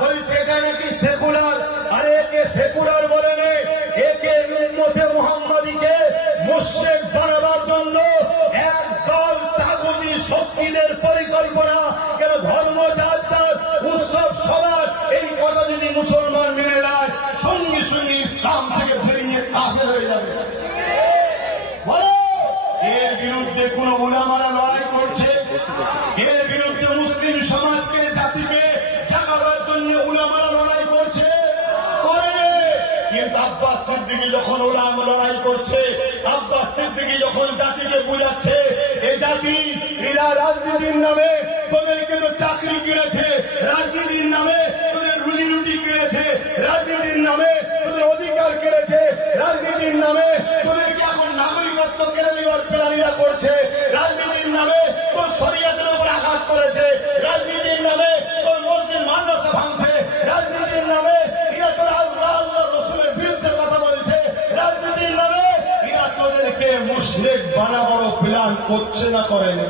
বলছে এটা নাকি সেকুলার। আরে একে সেকুলার বলে নে, একে উম্মতে মুহাম্মাদীকে মুশরিক বানাবার জন্য একদল তাগুতি শক্তিদের পরিকল্পনা। কেন ধর্ম যার যার, উৎসব সবার, এই কথা যদি মুসলমান মেনে নেয় সঙ্গে সঙ্গে ইসলাম থেকে বেরিয়ে কাফের হয়ে যাবে। এর বিরুদ্ধে কোন উলামারা লড়াই করছে? এর বিরুদ্ধে মুসলিম সমাজকে, জাতিকে জাগাবার জন্য উলামারা লড়াই করছে? কিন্তু আব্বাস সিদ্দিকী যখন উলামা লড়াই করছে, আব্বাস সিদ্দিকী যখন জাতিকে বুঝাচ্ছে এ জাতি এরা রাজনীতির নামে তোদেরকে তো চাকরি কিনেছে, রাজনীতির নামে তোদের রুজি রুটি কিনেছে, রাজনীতির নামে তোদের অধিকার কিনেছে, রাজনীতির নামে তোদেরকে এখন নাগরিকত্ব কেড়ে নেওয়ার প্ল্যানিরা করছে, রাজনীতির নামে তোর শরীয়তের উপর আঘাত করেছে, রাজনীতির নামে তোর মসজিদ মাদ্রাসা ভাঙছে, রাজনীতির নামে এরা তোর আল্লাহ আল্লাহ রসুলের বিরুদ্ধে কথা বলছে, রাজনীতির নামে এরা তোদেরকে মুশরিক বানাবার প্ল্যান করছে না করে না।